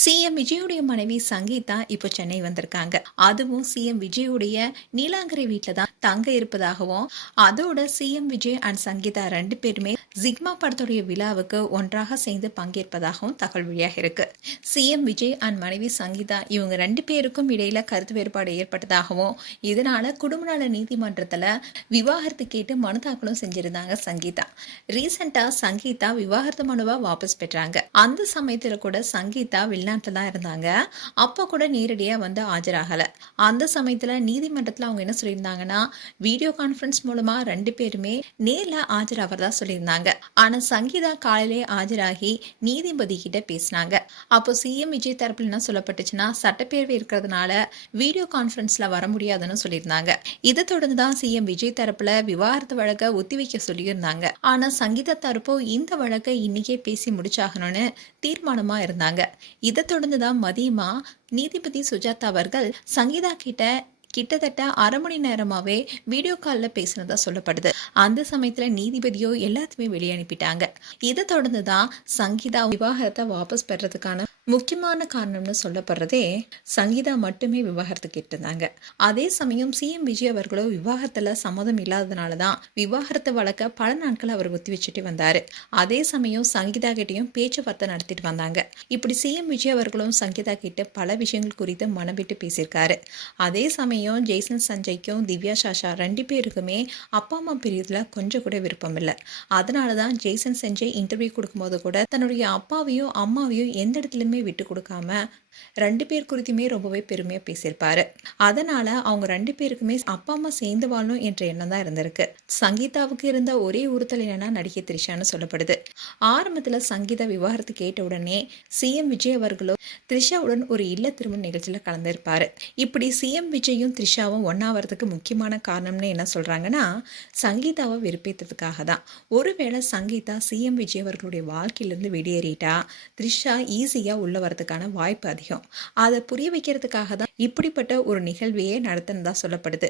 CM விஜயுடைய மனைவி சங்கீதா இப்போ சென்னை வந்திருக்காங்க. அதுவும் சிஎம் விஜயுடைய நீலாங்கரை வீட்டுல தான் தங்க இருப்பதாகவும், அதோட சிஎம் விஜய் அண்ட் சங்கீதா 2 பேருமே ஜிக்மா படத்துடைய விழாவுக்கு ஒன்றாக சேர்ந்து பங்கேற்பதாகவும் தகவல் வெளியாக இருக்கு. சிஎம் விஜய் அண்ட் மனைவி சங்கீதா இவங்க 2 பேருக்கும் இடையில கருத்து வேறுபாடு ஏற்பட்டதாகவும், இதனால குடும்ப நல நீதிமன்றத்துல விவாகரத்து கேட்டு மனு தாக்கலும் செஞ்சிருந்தாங்க சங்கீதா. ரீசெண்டா சங்கீதா விவாகரத்து மனுவா வாபஸ் பெற்றாங்க. அந்த சமயத்துல கூட சங்கீதா வெளிநாட்டில் தான் இருந்தாங்க. அப்போ கூட நேரடியாக வந்து ஆஜராகல. அந்த சமயத்தில் நீதிமன்றத்தில் அவங்க என்ன சொல்லியிருந்தாங்கன்னா, வீடியோ கான்ஃபரன்ஸ் மூலமா 2 பேருமே நேரில் ஆஜராகிறதா சொல்லியிருந்தாங்க. ஆனால் சங்கீதா காலையிலே ஆஜராகி நீதிபதி கிட்ட பேசினாங்க. அப்போ சிஎம் விஜய் தரப்புல என்ன சொல்லப்பட்டுச்சுன்னா, சட்டப்பேரவை இருக்கிறதுனால வீடியோ கான்ஃபரன்ஸ்ல வர முடியாதுன்னு சொல்லியிருந்தாங்க. இதை தொடர்ந்து தான் சிஎம் விஜய் தரப்புல விவாகரத்து வழக்கை ஒத்திவைக்க சொல்லியிருந்தாங்க. ஆனா சங்கீதா தரப்போ இந்த வழக்கை இன்னைக்கே பேசி முடிச்சாகணும்னு தீர்மானமா இருந்தாங்க. இதை தொடர்ந்துதான் மதியமா நீதிபதி சுஜாதா அவர்கள் சங்கீதா கிட்டத்தட்ட அரை மணி நேரமாவே வீடியோ காலில் பேசினதா சொல்லப்படுது. அந்த சமயத்துல நீதிபதியோ எல்லாத்தையுமே வெளியே அனுப்பிட்டாங்க. இதை தொடர்ந்துதான் சங்கீதா விவாகரத்தை வாபஸ் பெறதுக்கான முக்கியமான காரணம்னு சொல்லப்படுறதே சங்கீதா மட்டுமே விவாகரத்து கேட்டிருந்தாங்க. அதே சமயம் சிஎம் விஜய் அவர்களோ விவாகரத்துல சம்மதம் இல்லாததுனாலதான் விவாகரத்து வழக்க பல நாட்கள் அவர் ஒத்தி வச்சுட்டு வந்தாரு. அதே சமயம் சங்கீதா கிட்டையும் பேச்சுவார்த்தை நடத்திட்டு வந்தாங்க. இப்படி சிஎம் விஜய் அவர்களும் சங்கீதா கிட்ட பல விஷயங்கள் குறித்து மனம் விட்டு பேசியிருக்காரு. அதே சமயம் ஜெய்சன் சஞ்சய்க்கும் திவ்யா சாஷா 2 பேருக்குமே அப்பா அம்மா பிரியதுல கொஞ்சம் கூட விருப்பம் இல்லை. அதனாலதான் ஜெய்சன் சஞ்சய் இன்டர்வியூ கொடுக்கும்போது கூட தன்னுடைய அப்பாவையும் அம்மாவையும் எந்த இடத்துலயுமே விட்டு கொடுக்காம 2 பேர் குறித்துமே ரொம்பவே பெருமையா பேசியிருப்பாரு. அதனால அவங்க 2 பேருக்குமே அப்பா அம்மா சேர்ந்து வாழணும் என்ற எண்ணம் தான் இருந்திருக்கு. சங்கீதாவுக்கு இருந்த ஒரே உறுத்தல் என்னன்னா நடிகை த்ரிஷான்னு சொல்லப்படுது. ஆரம்பத்துல சங்கீதா விவாகரத்து கேட்ட உடனே சிஎம் விஜய் அவர்களும் த்ரிஷாவுடன் ஒரு இல்ல திருமண நிகழ்ச்சியில கலந்திருப்பாரு. இப்படி சிஎம் விஜயும் த்ரிஷாவும் ஒன்னாவதுக்கு முக்கியமான காரணம்னு என்ன சொல்றாங்கன்னா, சங்கீதாவை வெறுப்பேற்றதுக்காக தான். ஒருவேளை சங்கீதா சிஎம் விஜய் அவர்களுடைய வாழ்க்கையிலிருந்து வெளியேறிட்டா த்ரிஷா ஈஸியா உள்ள வரதுக்கான வாய்ப்பு அதிகம். அதை புரிய வைக்கிறதுக்காக தான் இப்படிப்பட்ட ஒரு நிகழ்வையே நடத்தினதா சொல்லப்படுது.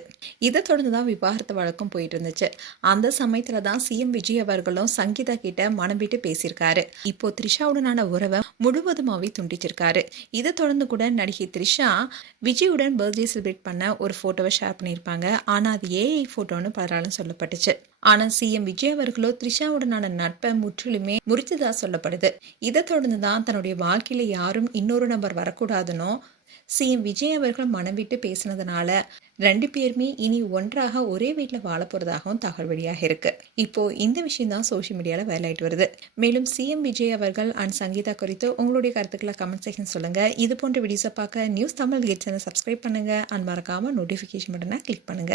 இதை தொடர்ந்துதான் விவாகரத்து வழக்கம் போயிட்டு இருந்துச்சு. அந்த சமயத்துல தான் சிஎம் விஜய் அவர்களும் சங்கீதா கிட்ட மனம் விட்டு பேசியிருக்காரு. இப்போ த்ரிஷாவுடனான உறவை முழுவதுமாவே துண்டிச்சிருக்காரு. இதை தொடர்ந்து கூட நடிகை த்ரிஷா விஜயுடன் பர்த்டே செலிப்ரேட் பண்ண ஒரு போட்டோவை ஷேர் பண்ணியிருப்பாங்க. ஆனா அது ஏஐ போட்டோன்னு பலராலும் சொல்லப்பட்டுச்சு. ஆனா சிஎம் விஜய் அவர்களோ த்ரிஷாவுடனான நட்பை முற்றிலுமே முறித்ததா சொல்லப்படுது. இதை தொடர்ந்துதான் தன்னுடைய வாழ்க்கையில யாரும் இன்னொரு நபர் வரக்கூடாதுன்னு சிஎம் விஜய் அவர்கள் மனம் விட்டு பேசினதுனால 2 பேருமே இனி ஒன்றாக ஒரே வீட்டில் வாழ போறதாகவும் தகவல் வெளியாக இருக்கு. இப்போ இந்த விஷயம் தான் சோஷியல் மீடியால வேலையிட்டு வருது. மேலும் சிஎம் விஜய் அவர்கள் அண்ட் சங்கீதா குறித்து உங்களுடைய கருத்துக்களை கமெண்ட் செக்ஷன் சொல்லுங்க. இது போன்ற வீடியோஸை பார்க்க நியூஸ் தமிழ் கேட் சேனல் சப்ஸ்கிரைப் பண்ணுங்க அண்ட் மறக்காம நோட்டிஃபிகேஷன் பட்டனை கிளிக் பண்ணுங்க.